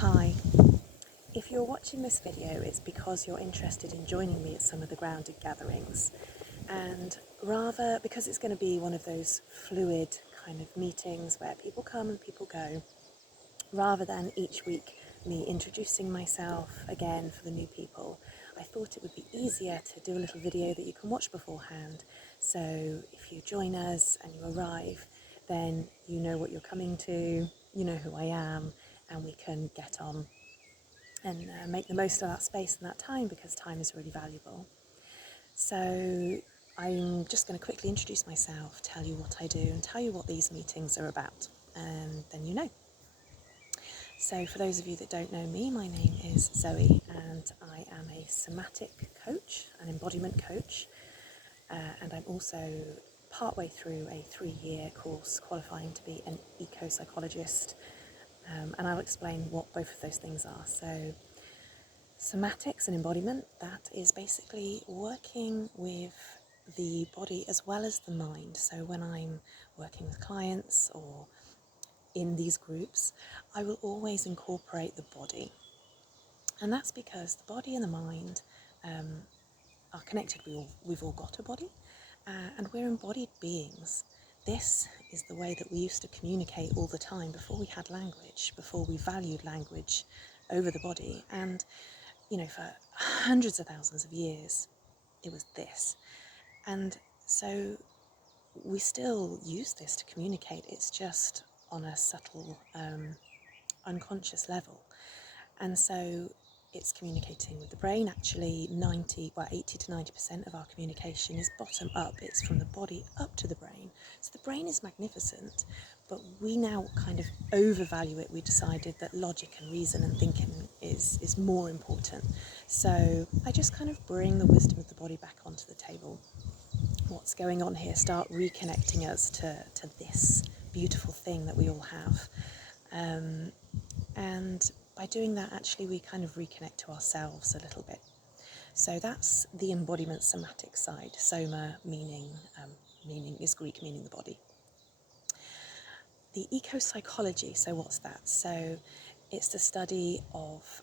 Hi, if you're watching this video, it's because you're interested in joining me at some of the grounded gatherings, and rather because it's going to be one of those fluid kind of meetings where people come and people go, rather than each week me introducing myself again for the new people, I thought it would be easier to do a little video that you can watch beforehand, so if you join us and you arrive, then you know what you're coming to, you know who I am, and we can get on and make the most of that space and that time, because time is really valuable. So I'm just going to quickly introduce myself, tell you what I do, and tell you what these meetings are about, and then you know. So for those of you that don't know me, my name is Zoe, and I am a somatic coach, an embodiment coach, and I'm also partway through a 3-year course qualifying to be an eco-psychologist, and I'll explain what both of those things are. So somatics and embodiment, that is basically working with the body as well as the mind. So when I'm working with clients or in these groups, I will always incorporate the body. And that's because the body and the mind are connected. We've all got a body, and we're embodied beings. This is the way that we used to communicate all the time before we had language, before we valued language over the body. And you know, for hundreds of thousands of years, it was this. And so we still use this to communicate. It's just on a subtle, unconscious level. And so it's communicating with the brain. Actually, 80 to 90% of our communication is bottom up. It's from the body up to the brain. So the brain is magnificent, but we now kind of overvalue it. We decided that logic and reason and thinking is more important. So I just kind of bring the wisdom of the body back onto the table. What's going on here? Start reconnecting us to this beautiful thing that we all have. And by doing that, actually, we kind of reconnect to ourselves a little bit. So that's the embodiment somatic side. Soma meaning is Greek, meaning the body. The eco-psychology, so what's that? So it's the study of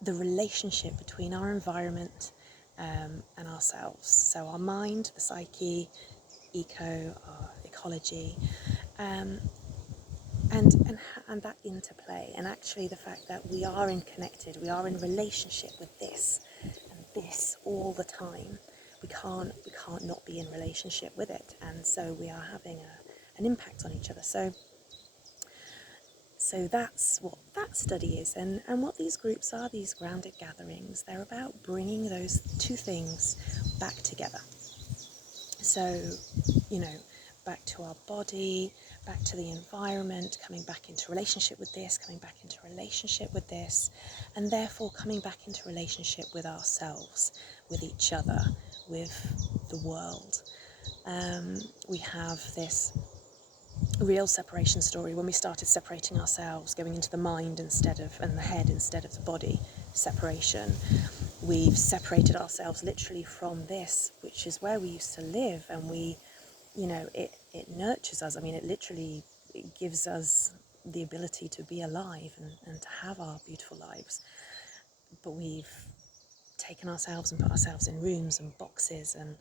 the relationship between our environment and ourselves. So our mind, the psyche, our ecology, and that interplay, and actually the fact that we are connected, we are in relationship with this and this all the time. We can't not be in relationship with it, and so we are having an impact on each other. So that's what that study is, and what these groups are, these grounded gatherings, they're about bringing those two things back together. So, you know, back to our body, back to the environment, coming back into relationship with this, coming back into relationship with this, and therefore coming back into relationship with ourselves, with each other, with the world. We have this real separation story when we started separating ourselves, going into the mind and the head instead of the body. Separation. We've separated ourselves literally from this, which is where we used to live, and it nurtures us. I mean, it gives us the ability to be alive and to have our beautiful lives. But we've taken ourselves and put ourselves in rooms and boxes and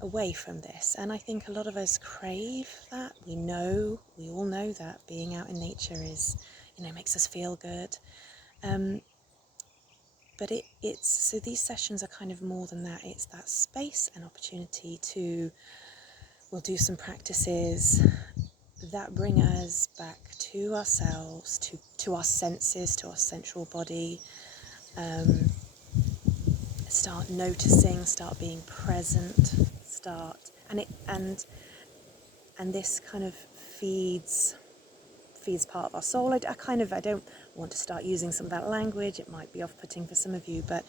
away from this. And I think a lot of us crave that. We all know that being out in nature makes us feel good. But so these sessions are kind of more than that. It's that space and opportunity we'll do some practices that bring us back to ourselves, to our senses, to our sensual body. Start noticing, start being present, and this kind of feeds part of our soul. I don't want to start using some of that language. It might be off-putting for some of you, but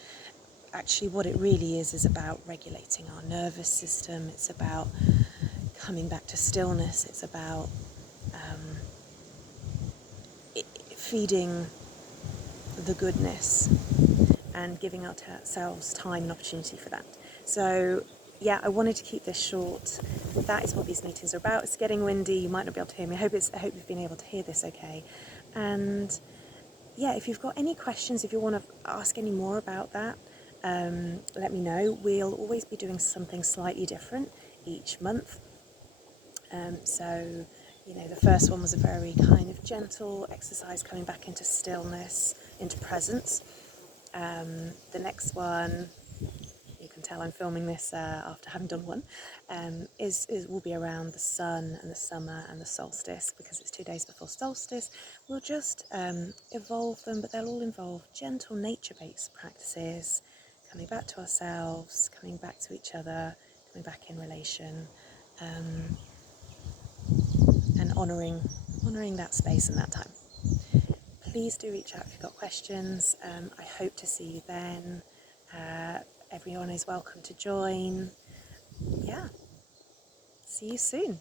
actually what it really is about regulating our nervous system. It's about coming back to stillness. It's about feeding the goodness and giving ourselves time and opportunity for that. So yeah, I wanted to keep this short. That is what these meetings are about. It's getting windy. You might not be able to hear me. I hope you've been able to hear this okay. And yeah, if you've got any questions, if you want to ask any more about that, let me know. We'll always be doing something slightly different each month. So, the first one was a very kind of gentle exercise coming back into stillness, into presence. The next one, you can tell I'm filming this after having done one, is will be around the sun and the summer and the solstice, because it's 2 days before solstice. We'll just evolve them, but they'll all involve gentle nature-based practices, coming back to ourselves, coming back to each other, coming back in relation, and honouring that space and that time. Please do reach out if you've got questions. I hope to see you then. Everyone is welcome to join. Yeah, see you soon.